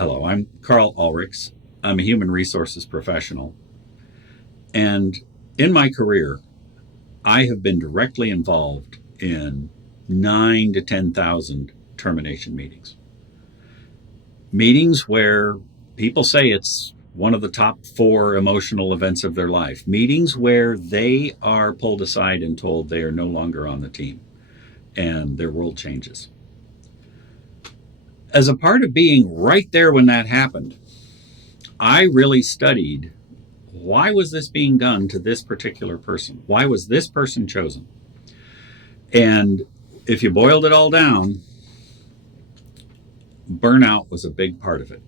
Hello, I'm Karl Ahlrichs. I'm a human resources professional. And in my career, I have been directly involved in 9 to 10,000 termination meetings. Meetings where people say it's one of the top 4 emotional events of their life. Meetings where they are pulled aside and told they are no longer on the team and their world changes. As a part of being right there when that happened, I really studied, why was this being done to this particular person? Why was this person chosen? And if you boiled it all down, burnout was a big part of it.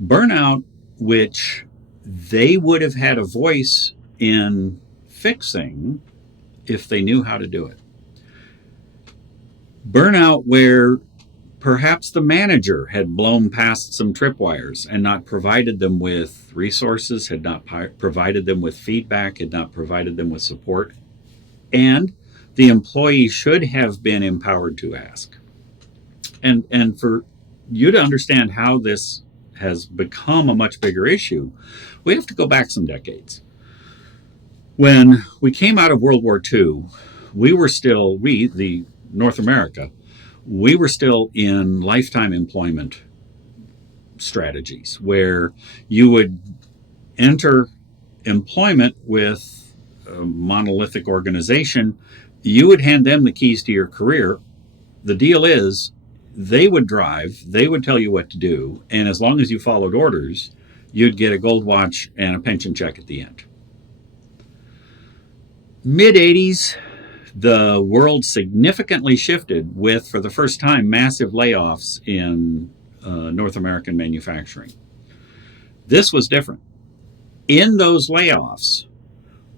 Burnout, which they would have had a voice in fixing if they knew how to do it. Burnout where perhaps the manager had blown past some tripwires and not provided them with resources, had not provided them with feedback, had not provided them with support, and the employee should have been empowered to ask. And for you to understand how this has become a much bigger issue, we have to go back some decades. When we came out of World War II, the North America, we were still in lifetime employment strategies where you would enter employment with a monolithic organization. You would hand them the keys to your career. The deal is they would drive, they would tell you what to do, and as long as you followed orders, you'd get a gold watch and a pension check at the end. Mid-'80s, the world significantly shifted with, for the first time, massive layoffs in North American manufacturing. This was different. In those layoffs,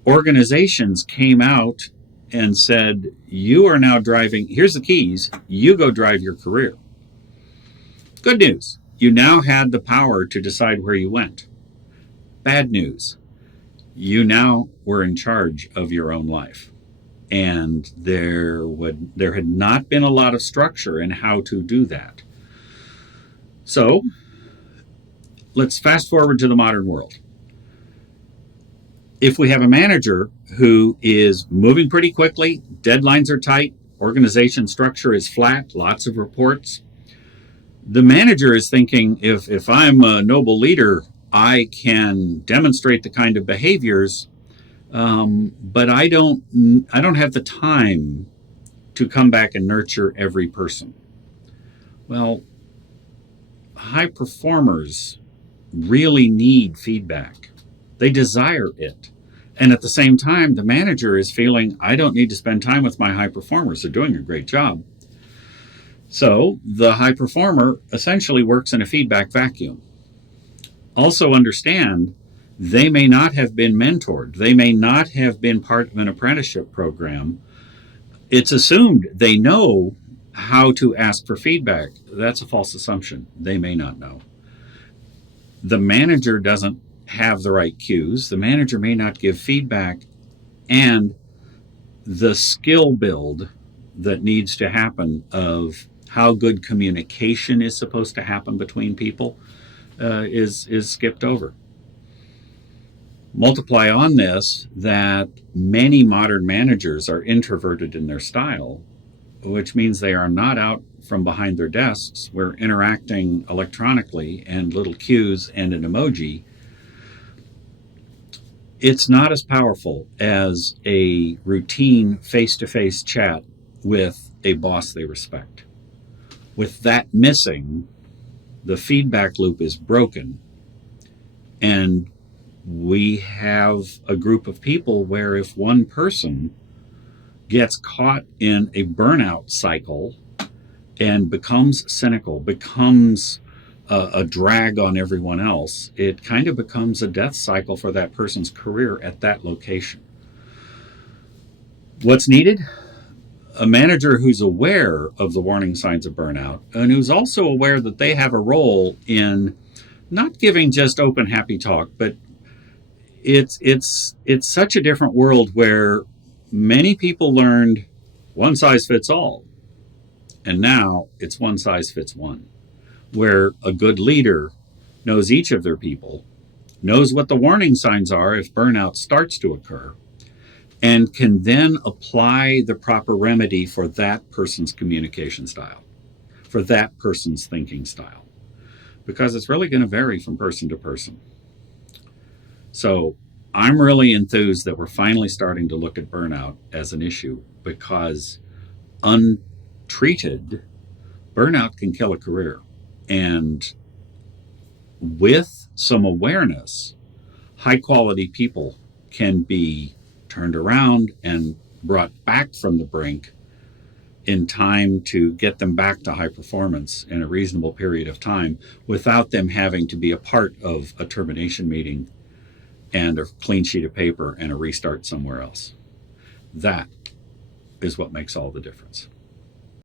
organizations came out and said, you are now driving, here's the keys, you go drive your career. Good news, you now had the power to decide where you went. Bad news, you now were in charge of your own life. And there had not been a lot of structure in how to do that. So let's fast forward to the modern world. If we have a manager who is moving pretty quickly, deadlines are tight, organization structure is flat, lots of reports, the manager is thinking, if I'm a noble leader, I can demonstrate the kind of behaviors, but I don't have the time to come back and nurture every person. Well, high performers really need feedback. They desire it. And at the same time, the manager is feeling, I don't need to spend time with my high performers. They're doing a great job. So the high performer essentially works in a feedback vacuum. Also understand, they may not have been mentored. They may not have been part of an apprenticeship program. It's assumed they know how to ask for feedback. That's a false assumption. They may not know. The manager doesn't have the right cues. The manager may not give feedback, and the skill build that needs to happen of how good communication is supposed to happen between people is skipped over. Multiply on this that many modern managers are introverted in their style, which means they are not out from behind their desks. We're interacting electronically and little cues and an emoji. It's not as powerful as a routine face-to-face chat with a boss they respect. With that missing, the feedback loop is broken, and we have a group of people where if one person gets caught in a burnout cycle and becomes cynical, becomes a drag on everyone else, it kind of becomes a death cycle for that person's career at that location. What's needed? A manager who's aware of the warning signs of burnout and who's also aware that they have a role in not giving just open, happy talk, but it's such a different world where many people learned one size fits all, and now it's one size fits one. where a good leader knows each of their people, knows what the warning signs are if burnout starts to occur, and can then apply the proper remedy for that person's communication style, for that person's thinking style, because it's really going to vary from person to person. So I'm really enthused that we're finally starting to look at burnout as an issue, because untreated, burnout can kill a career. And with some awareness, high quality people can be turned around and brought back from the brink in time to get them back to high performance in a reasonable period of time without them having to be a part of a termination meeting and a clean sheet of paper and a restart somewhere else. That is what makes all the difference.